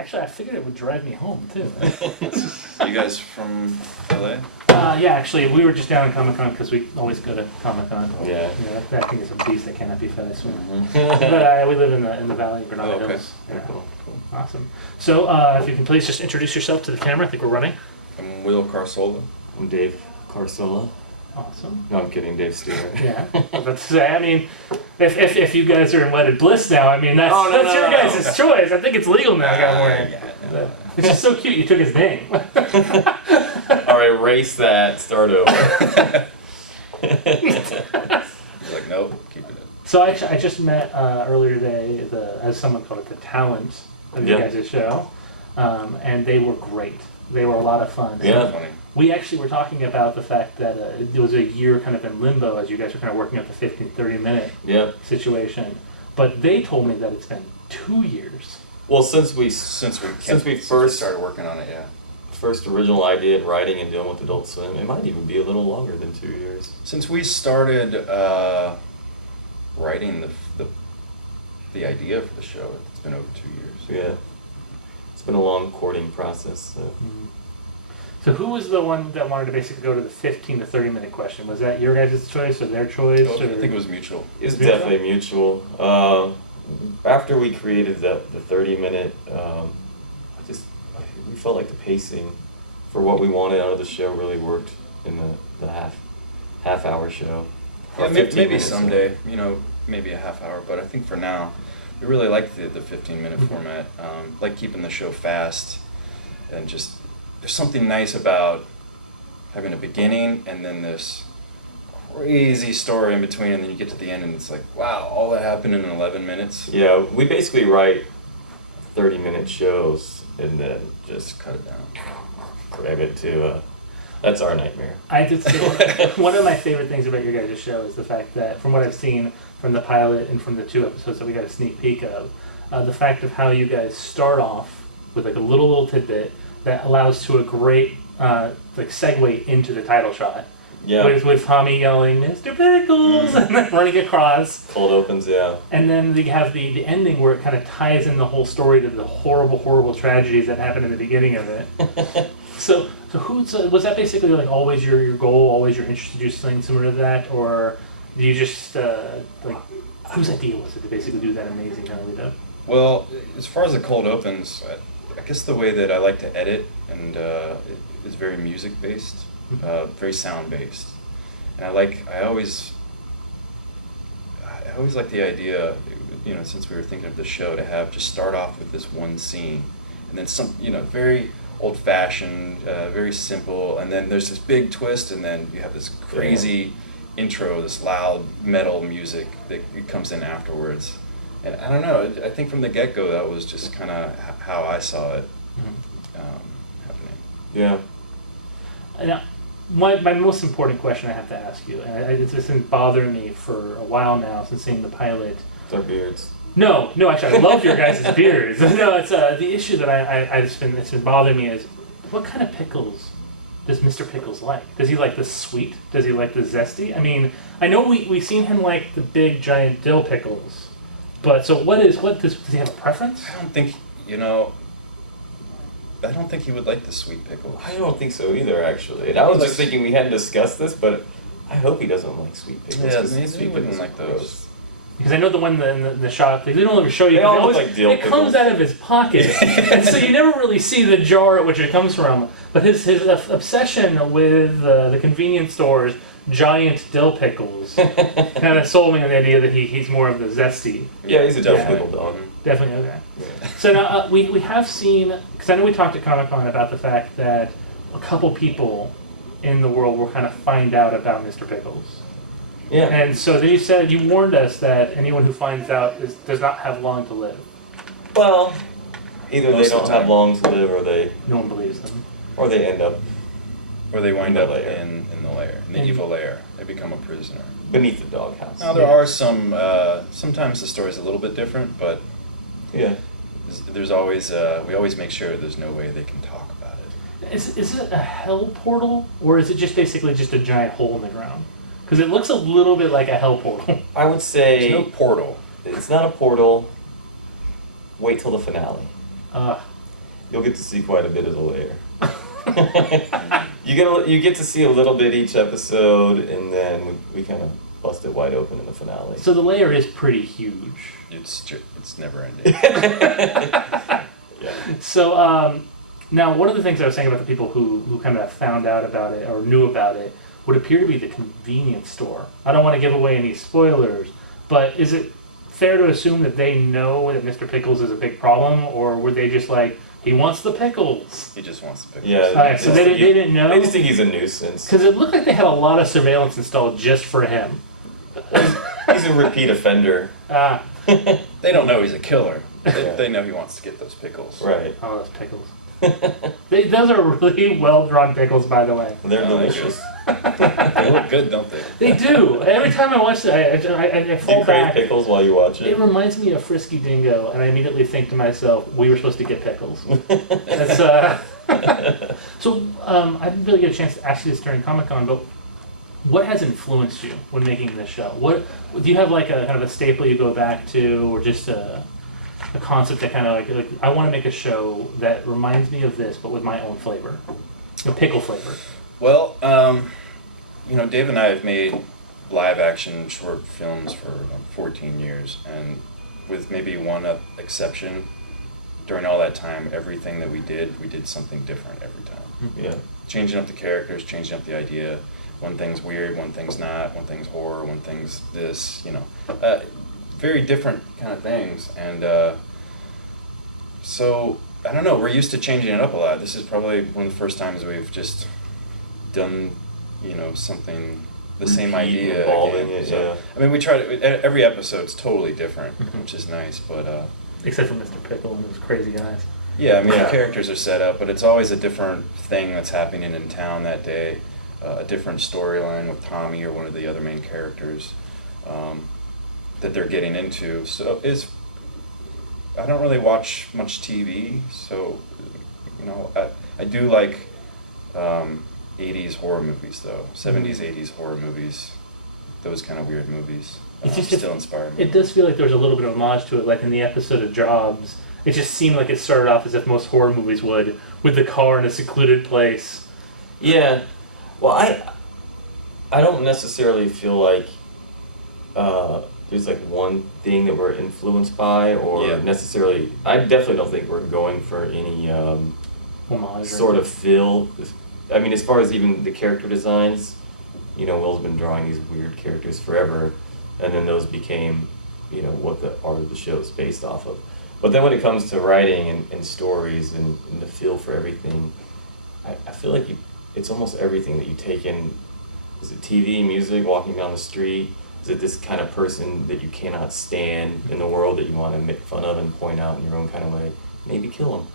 Actually, I figured it would drive me home too. You guys from LA? Yeah, actually, we were just down at Comic-Con because we always go to Comic-Con. Yeah. That thing is a beast that cannot be fed, I swear. Mm-hmm. But we live in the Valley of Granada Oh, okay. Hills. Yeah. Cool. Awesome. So, if you can please just introduce yourself to the camera. I think we're running. I'm Will Carsola. I'm Dave Carsola. Awesome. No, I'm kidding, Dave Stewart. Yeah. But say, I mean, if you guys are in wedded bliss now, I mean, that's Oh, no, that's no, your no. guys' choice. I think it's legal now. Yeah, no. It's just so cute. You took his name. Alright, erase that, start over. He's like, nope, keep it in. So I just met earlier today, as someone called it, the talent of you Yeah. guys' show, and they were great. They were a lot of fun. Yeah. Funny. We actually were talking about the fact that it was a year kind of in limbo as you guys were kind of working out the 15, 30-minute Yep. situation. But they told me that it's been 2 years. Well, since we Since we first started working on it, yeah. first original idea and writing and dealing with Adult Swim, it might even be a little longer than 2 years. Since we started writing the idea for the show, it's been over 2 years. Yeah. It's been a long courting process. So. So who was the one that wanted to basically go to the 15 to 30-minute question? Was that your guys' choice or their choice? I Or? think it was mutual. It's Mutual? definitely mutual. After we created the 30-minute, we felt like the pacing for what we wanted out of the show really worked in the half-hour show. Yeah, Or 15 maybe minutes. someday, maybe a half hour, but I think for now, we really like the 15-minute format. Like keeping the show fast, and just there's something nice about having a beginning and then this crazy story in between, and then you get to the end and it's like, wow, all that happened in 11 minutes. Yeah, we basically write 30-minute shows and then just Cut it down. grab it to. That's our nightmare. I did say one of my favorite things about your guys' show is the fact that, from what I've seen from the pilot and from the 2 episodes that we got a sneak peek of, the fact of how you guys start off with like a little tidbit that allows to a great segue into the title shot. Yeah. With Tommy yelling, "Mr. Pickles," and then running across. Cold opens, yeah. And then you have the ending where it kind of ties in the whole story to the horrible, horrible tragedies that happened in the beginning of it. So was that basically like always your goal, always your interest to do something similar to that, or do you just whose idea was it to basically do that amazing Henley dub? Well, as far as the cold opens, I guess the way that I like to edit and it is very music based, very sound based, and I always like the idea, since we were thinking of the show, to have just start off with this one scene, and then some, very old fashioned, very simple, and then there's this big twist, and then you have this crazy intro, this loud metal music that comes in afterwards. And I don't know, I think from the get-go that was just kind of how I saw it happening. Yeah. Now, my most important question I have to ask you, and it's been bothering me for a while now since seeing the pilot. It's our beards. No, actually, I love your guys' beards. No, it's the issue that it's been bothering me is, what kind of pickles does Mr. Pickles like? Does he like the sweet? Does he like the zesty? I mean, I know we've seen him like the big giant dill pickles, but so does he have a preference? I don't think, I don't think he would like the sweet pickle. I don't think so either, actually. And I was just thinking we hadn't discussed this, but I hope he doesn't like sweet pickles. Yeah, 'cause maybe sweet he wouldn't pickles like are those. gross. Because I know the one in the shot, they don't ever show you. They but all look like dill it comes pickles. out of his pocket, and so you never really see the jar at which it comes from. But his obsession with the convenience stores giant dill pickles kind of sold me on the idea that he's more of the zesty. Yeah, he's a dill Definitely. pickle dog. Definitely okay. Yeah. So now we have seen, because I know we talked at Comic-Con about the fact that a couple people in the world will kind of find out about Mr. Pickles. Yeah. And so then you warned us that anyone who finds out does not have long to live. Well, either Most they of don't the have time. long to live, or No one believes them. they end up Or they wind In the up lair. in the lair, in the In- evil lair. They become a prisoner. beneath the doghouse. Now there are some, sometimes the story's a little bit different, but Yeah. there's always, we always make sure there's no way they can talk about it. Is it a hell portal, or is it just basically just a giant hole in the ground? Because it looks a little bit like a hell portal. I would say There's no portal. it's not a portal. Wait till the finale. you'll get to see quite a bit of the lair. You get to see a little bit each episode, and then we kind of bust it wide open in the finale. So the layer is pretty huge. It's never ending. Yeah. So now, one of the things I was saying about the people who kind of found out about it or knew about it would appear to be the convenience store. I don't want to give away any spoilers, but is it fair to assume that they know that Mr. Pickles is a big problem, or were they just like, he wants the pickles? He just wants the pickles. Yeah. Alright, so they didn't know? They just think he's a nuisance. Because it looked like they had a lot of surveillance installed just for him. He's a repeat offender. Ah, They don't know he's a killer. Yeah. They know he wants to get those pickles. Right. oh, those pickles. Those are really well-drawn pickles, by the way. They're Oh, thank delicious. They look good, don't they? They do. Every time I watch it, I Do fall you crave back. pickles while you watch It it? reminds me of Frisky Dingo, and I immediately think to myself, we were supposed to get pickles. That's, so I didn't really get a chance to ask you this during Comic-Con, but what has influenced you when making this show? What do you have, like a kind of a staple you go back to, or just a concept that kind of like I want to make a show that reminds me of this, but with my own flavor, a pickle flavor? Well, Dave and I have made live-action short films for 14 years, and with maybe one exception, during all that time, everything that we did something different every time. Yeah. Changing up the characters, changing up the idea. One thing's weird, one thing's not, one thing's horror, one thing's this, very different kind of things. And so, I don't know, we're used to changing it up a lot. This is probably one of the first times we've just done, something, the same Repeat idea evolving again. it, So, yeah. I mean, we try to, every episode's totally different, Mhm. which is nice, but Except for Mr. Pickle and his crazy eyes. yeah, I mean, Yeah. the characters are set up, but it's always a different thing that's happening in town that day, a different storyline with Tommy or one of the other main characters that they're getting into. So I don't really watch much TV, so I do like 80s horror movies though, 70s, 80s horror movies, those kind of weird movies. It's just still inspire me. It does feel like there's a little bit of homage to it, like in the episode of Jobs. It just seemed like it started off as if most horror movies would, with the car in a secluded place. Yeah. Well, I don't necessarily feel like there's like one thing that we're influenced by, or Yeah. necessarily. I definitely don't think we're going for any Homage. sort of feel. I mean, as far as even the character designs, Will's been drawing these weird characters forever, and then those became, what the art of the show is based off of. But then when it comes to writing and stories and the feel for everything, I feel like it's almost everything that you take in. Is it TV, music, walking down the street? Is it this kind of person that you cannot stand in the world that you want to make fun of and point out in your own kind of way? Maybe kill him.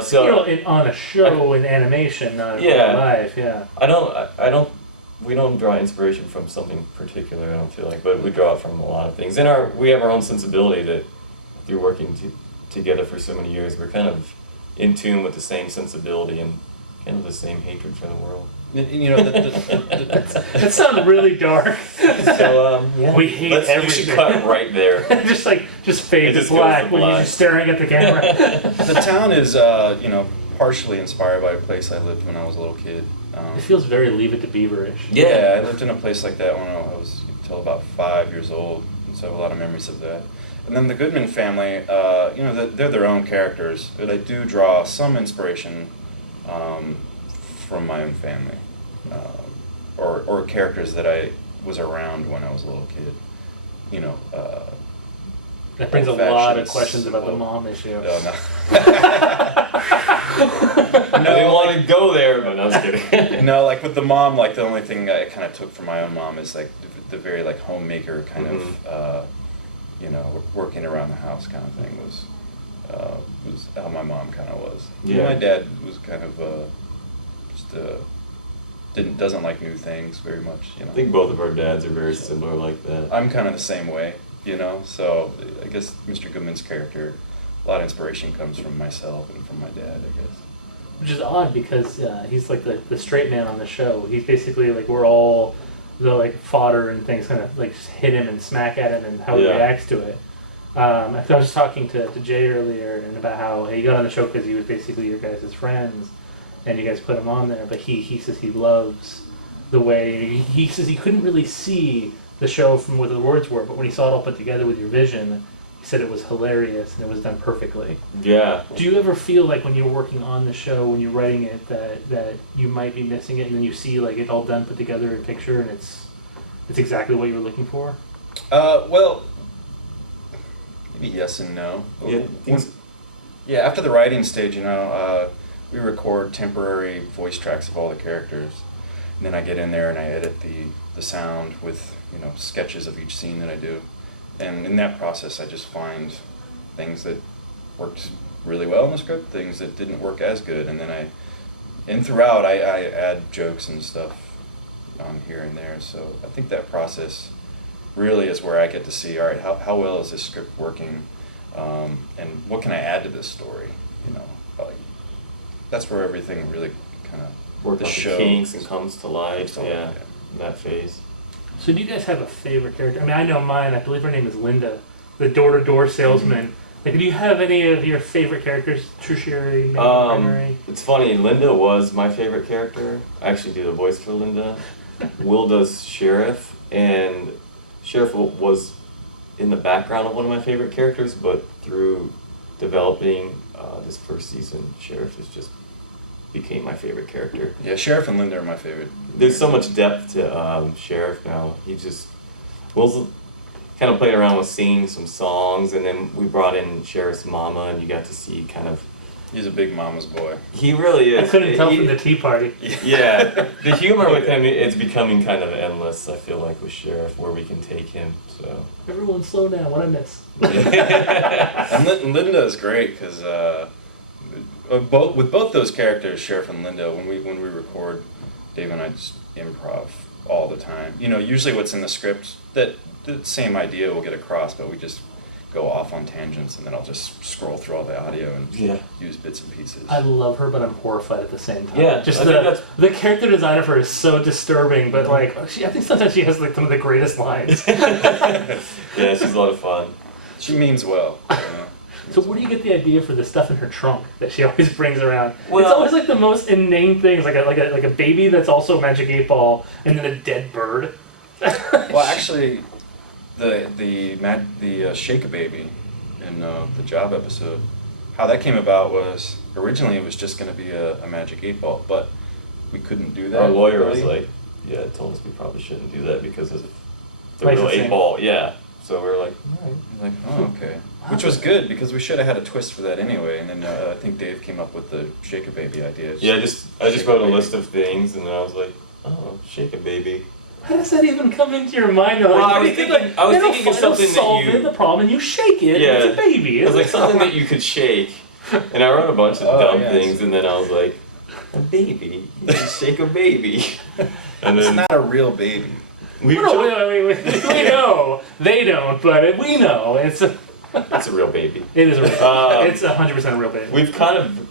So on a show in animation, not in Yeah. real life, yeah. we don't draw inspiration from something particular, I don't feel like, but we draw it from a lot of things. And we have our own sensibility that through working together for so many years, we're kind of in tune with the same sensibility and kind of the same hatred for the world. That sounds really dark. So, yeah. We hate You everything. should cut right there. just fade It to just goes black to when you're black. just staring at the camera. The town is, partially inspired by a place I lived when I was a little kid. It feels very Leave It to Beaver-ish. Yeah, I lived in a place like that when I was until about 5 years old, and so I have a lot of memories of that. And then the Goodman family, they're their own characters, but I do draw some inspiration from my own family, or characters that I was around when I was a little kid. That brings a lot of questions about the mom issue. No. I didn't want to go there, but I was kidding. No, like with the mom, like the only thing I kind of took from my own mom is like the very like homemaker kind of, working around the house kind of thing was how my mom kind of was. Yeah. My dad was kind of doesn't like new things very much. I think both of our dads are very similar like that. I'm kind of the same way, So I guess Mr. Goodman's character, a lot of inspiration comes from myself and from my dad, I guess. Which is odd because he's like the straight man on the show. He's basically like we're all the like fodder and things kind of like just hit him and smack at him and how he Yeah. reacts to it. I was just talking to Jay earlier and about how he got on the show because he was basically your guys' friends, and you guys put him on there. But he says he loves the way he says he couldn't really see the show from what the words were, but when he saw it all put together with your vision, he said it was hilarious and it was done perfectly. Yeah. Do you ever feel like when you're working on the show, when you're writing it, that you might be missing it, and then you see like it all done put together in a picture, and it's exactly what you were looking for? Well, maybe yes and no. Yeah, After the writing stage, we record temporary voice tracks of all the characters, and then I get in there and I edit the sound with sketches of each scene that I do, and in that process I just find things that worked really well in the script, things that didn't work as good, and then throughout I add jokes and stuff on here and there. So I think that process really is where I get to see, all right, how well is this script working, and what can I add to this story? That's where everything really kind of work out the kinks and comes to life. Yeah, in that phase. So do you guys have a favorite character? I mean, I know mine. I believe her name is Linda, the door-to-door salesman. Like, do you have any of your favorite characters, tertiary, primary? It's funny, Linda was my favorite character. I actually do the voice for Linda. Will does Sheriff, and Sheriff was in the background of one of my favorite characters, but through developing this first season, Sheriff just became my favorite character. Yeah, Sheriff and Linda are my favorite. There's so much depth to Sheriff now. Will's kind of playing around with singing some songs, and then we brought in Sheriff's mama, and you got to see kind of... He's a big mama's boy. He really is. I couldn't tell from the tea party. Yeah, the humor with him, it's becoming kind of endless, I feel like, with Sheriff, where we can take him, so... Everyone slow down, what I miss. And Linda is great, because with both those characters, Sheriff and Linda, when we record, Dave and I just improv all the time. Usually what's in the script, that the same idea will get across, but we just go off on tangents, and then I'll just scroll through all the audio and use bits and pieces. I love her, but I'm horrified at the same time. Yeah, just the character design of her is so disturbing, but I think sometimes she has like some of the greatest lines. Yeah, she's a lot of fun. She means well. So where do you get the idea for the stuff in her trunk that she always brings around? Well, it's always like the most inane things, like a baby that's also a magic 8-ball, and then a dead bird. Well, actually, the Shake-a-Baby in the Job episode, how that came about was originally it was just going to be a magic 8-ball, but we couldn't do that. Our lawyer was like, told us we probably shouldn't do that because of the real 8-ball. Yeah. So we were like, all right. Like, oh, okay. Which was good because we should have had a twist for that anyway. And then I think Dave came up with the Shake-a-Baby idea. I just wrote a list of things, and then I was like, oh, Shake-a-Baby. How does that even come into your mind? Well, I was thinking of something that you... solve the problem and you shake it, yeah, it's a baby. It was like something that you could shake. And I wrote a bunch of dumb things, and then I was like, a baby? You can shake a baby. And then, it's not a real baby. We know. They don't, but we know. It's a real baby. It is a real baby. It's 100% a real baby. We've kind of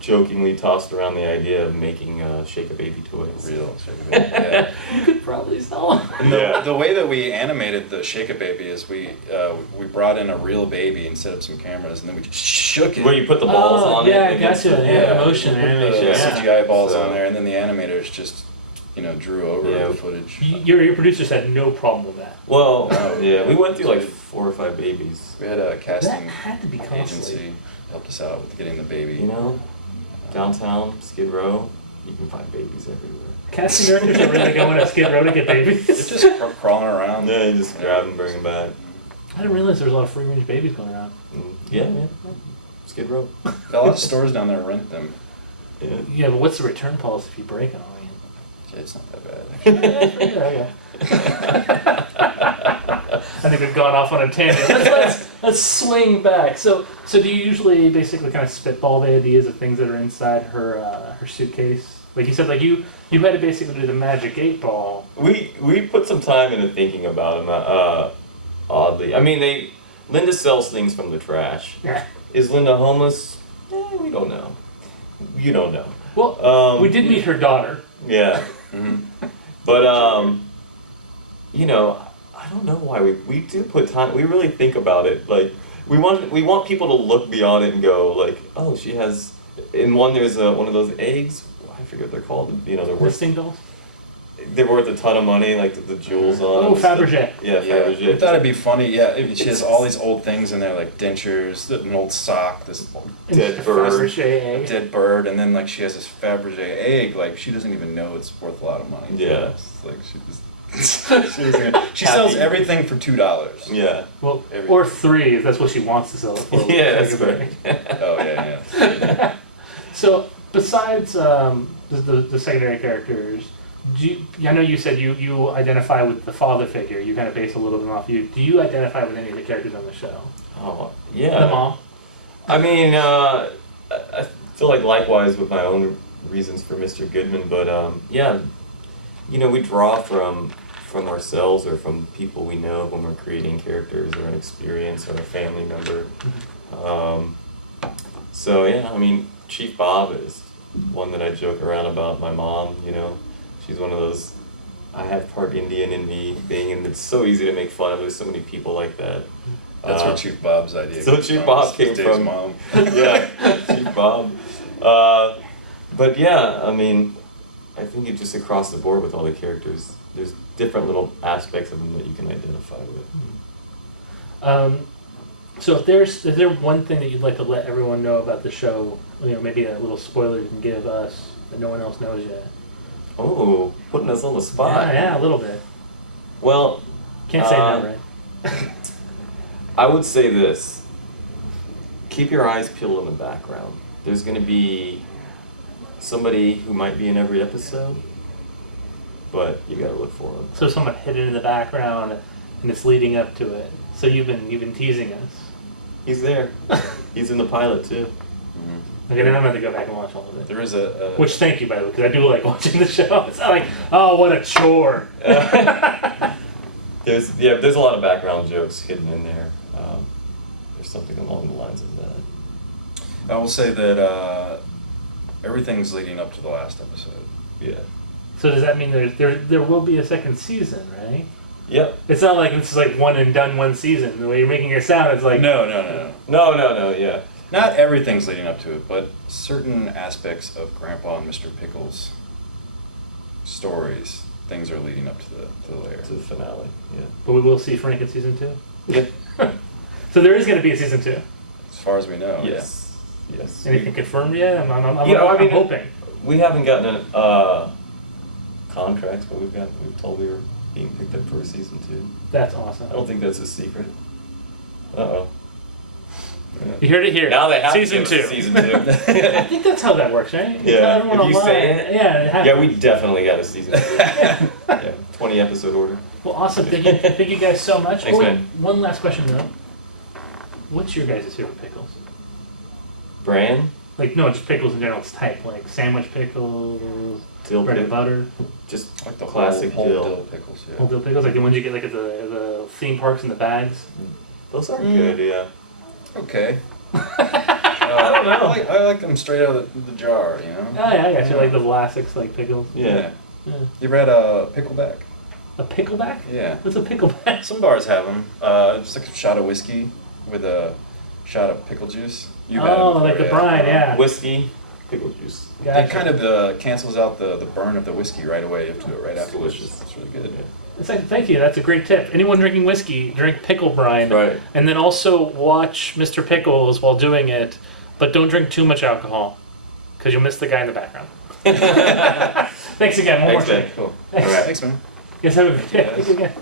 jokingly tossed around the idea of making Shake-a-Baby toys. Real Shake-a-Baby, yeah. You could probably sell them. And the way that we animated the Shake-a-Baby is we brought in a real baby and set up some cameras, and then we just shook it. Where you put the balls on it. Yeah, gotcha. Yeah, motion animation. The CGI balls on there, and then the animators just... drew over the footage. Your producers had no problem with that. Well, we went through like 4 or 5 babies. We had a casting that had to be agency helped us out with getting the baby. Downtown, Skid Row, you can find babies everywhere. Casting directors are really going to Skid Row to get babies. They're just crawling around. Yeah, you just grab them, bring them back. I didn't realize there was a lot of free-range babies going around. Yeah, man. Skid Row. A lot of stores down there rent them. Yeah, but what's the return policy if you break them? It's not that bad. Okay. I think we've gone off on a tangent. Let's swing back. So do you usually basically kind of spitball the ideas of things that are inside her suitcase? Like you said, like you had to basically do the magic 8-ball. We put some time into thinking about them. Oddly, I mean, Linda sells things from the trash. Yeah. Is Linda homeless? We don't know. You don't know. Well, we did meet her daughter. Yeah. Mm-hmm. But I I don't know why we do put time. We really think about it. Like we want people to look beyond it and go like, oh, she has. In one, there's one of those eggs. I forget what they're called. You know, they're worth. Listing dolls? They're worth a ton of money, like the jewels on. Oh, them, stuff. Fabergé. Yeah, Yeah, Fabergé. I thought it'd be funny. Yeah, she has all these old things in there, like dentures, an old sock, this Dead bird. Fabergé egg. dead bird, and then like she has this Fabergé egg. Like she doesn't even know it's worth a lot of money. Yeah. It's like she just she sells Happy. everything for $2. Yeah. Well, Every- or 3 if that's what she wants to sell it for. Yeah, that's right. Oh yeah. So besides the secondary characters, I know you said you identify with the father figure. You kind of base a little bit off you. Do you identify with any of the characters on the show? Oh, yeah. The mom. I mean, I feel like likewise with my own reasons for Mr. Goodman, but yeah, you know, we draw from ourselves or from people we know when we're creating characters or an experience or a family member. So yeah, I mean, Chief Bob is one that I joke around about. My mom, you know, she's one of those. I have part Indian in me thing, and it's so easy to make fun of. There's so many people like that. That's where Chief Bob's idea. So came Chief from, Bob is came Dave's from. mom. Yeah, Chief Bob. But yeah, I mean, I think it's just across the board with all the characters. There's different little aspects of them that you can identify with. So is there one thing that you'd like to let everyone know about the show? You know, maybe a little spoiler you can give us that no one else knows yet. Oh, putting us on the spot. Yeah, a little bit. Well, Can't say no, right? I would say this. Keep your eyes peeled in the background. There's going to be somebody who might be in every episode, but you got to look for them. So someone hidden in the background, and it's leading up to it. So you've been teasing us. He's there. He's in the pilot too. Mhm. Okay, then I'm going to go back and watch all of it. There is a Which, thank you, by the way, because I do like watching the show. It's not like, oh, what a chore. There's a lot of background jokes hidden in there. There's something along the lines of that. I will say that everything's leading up to the last episode. Yeah. So does that mean there will be a second season, right? Yep. It's not like it's like one and done one season. The way you're making it sound, it's like No. No. Yeah. Not everything's leading up to it, but certain aspects of Grandpa and Mr. Pickles' stories, things are leading up to the layer. To the finale. Yeah. But we will see Frank in season 2. Yeah. So there is going to be a season 2. As far as we know, Yes. Yes. Anything confirmed yet? I'm I'm hoping. We haven't gotten contracts, but we've told we were being picked up for a season 2. That's awesome. I don't think that's a secret. Uh-oh. Yeah. You heard it here. Now they have season to give 2. us season 2. I think that's how that works, right? You Yeah. tell everyone If you online. say it. Yeah, it happens. Yeah, we definitely got a season 2. Yeah, 20 episode order. Well, awesome. Thank you guys so much. Thanks, wait, man. one last question though. What's your guys' favorite pickles? Bran, Like, no, just pickles in general. It's type, like sandwich pickles, dill bread and pickle, butter, just Like the classic whole dill. dill pickles. Yeah. whole dill pickles, like the ones you get like at the theme parks in the bags. Those are good, yeah. Okay. I don't know. I like them straight out of the jar, you know? Oh yeah, I got you. Like the Vlasics, like pickles. Yeah. Yeah. You ever had a pickleback? A pickleback? Yeah. What's a pickleback? Some bars have them. Just like a shot of whiskey with a shot of pickle juice. You've had 'em Oh, before, like the brine, yeah. Whiskey, pickle juice. Gotcha. It kind of cancels out the burn of the whiskey right away. You have to do it right It's afterwards. delicious. It's really good. It's like, thank you. That's a great tip. Anyone drinking whiskey, drink pickle brine, Right. and then also watch Mr. Pickles while doing it, but don't drink too much alcohol, because you'll miss the guy in the background. Thanks again. One more Thanks, man. shake. Cool. Thanks. All right. Thanks, man. You guys have a good day. Yes. Thank you again.